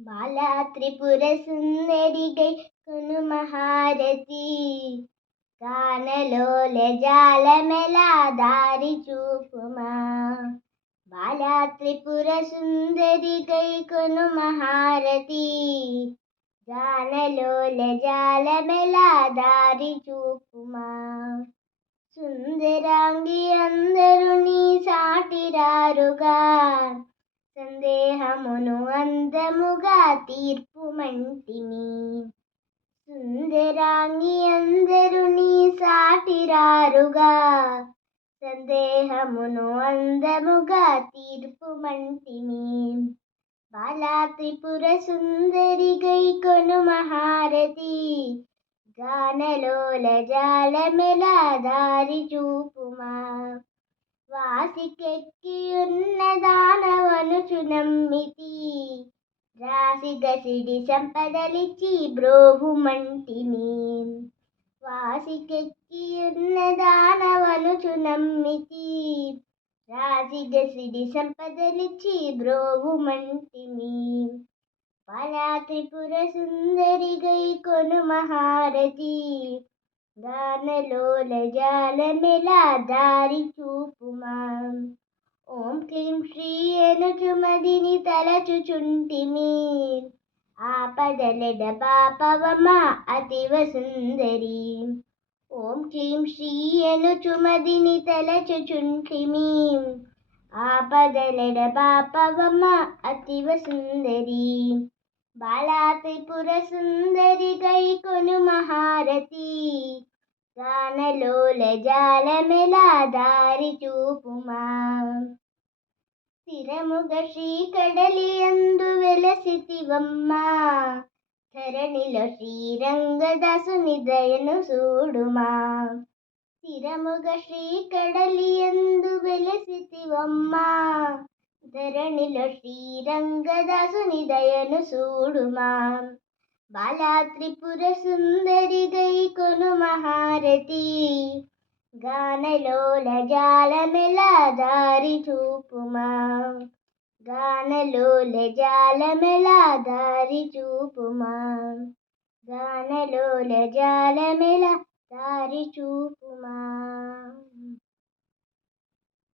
బాలా త్రిపుర సుందరి గై కొను మహారతి, గానలోల జాలమెలా దారి చూపుమా. బాలా త్రిపుర సుందరి గై కొను మహారతి, గానలోల జాలమెలా దారి చూపుమా. సుందరాంగి అందరు నీ సాటిరారుగా, సందేహమును అందముగా తీర్పుమంటిమి. సుందరాంగి అందరు నీ సాటిరారుగా, సందేహమును అందముగా తీర్పుమంటిమి. బాలా త్రిపుర సుందరి గై కొను మహారతి, గానలోల జాలమెలా దారి చూపుమా. వాసికెక్కియున్న దానవనుచు నమ్మితి, రాసిగసిడి సంపదలిచ్చి బ్రోవుమంటిమి. వాసికెక్కియున్న దానవనుచు నమ్మితి, రాసిగసిడి సంపదలిచ్చి బ్రోవుమంటిమి. బాలా త్రిపుర సుందరి గై కొను మహారతి, గానలోల జాలమెలా దారి చూపుమా. ఓం క్లీం శ్రీ అనుచు మదిని తలచుచుంటిమి, ఆపదలెడ బాపవమా అతివ సుందరి. ఓం క్లీం శ్రీ అనుచు మదిని తలచుచుంటిమి, ఆపదలెడ బాపవమా అతివ సుందరి. బాలా త్రిపుర సుందరి గై కొను మహారతి, గానలోల జాలమెలా దారి చూపుమా. స్థిరముగ శ్రీకడలి యందు వెలసితివమ్మా, ధరణిలో శ్రీరంగదాసుని దయను చూడుమా. స్థిరముగ శ్రీకడలి యందు వెలసితివమ్మా, ధరణిలో శ్రీరంగదాసుని దయను చూడుమా. బాలా త్రిపుర సుందరి గై కొను మహారతి, గానలోల జాలమెలా దారి చూపుమా. గానలోల జాలమెలా దారి చూపుమా. గానలోల జాలమెలా దారి చూపుమా.